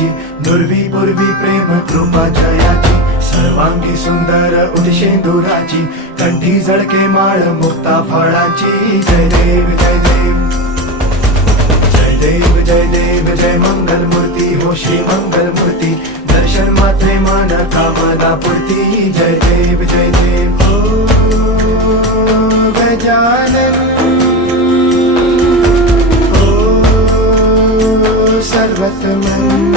जयाची, दुर्वी पूर्वी प्रेम कृपा जयाची, सर्वांगी सुंदर उदिशेंदुराची, कंठी झळके माळ मुक्ता फळाची. जय देव जय देव जय देव जय देव जय मंगल मूर्ती हो श्री मंगल मूर्ती, दर्शन मात्रे मन कामना पूर्ती. जय देव जय देव हो गजानन हो सर्वतमन.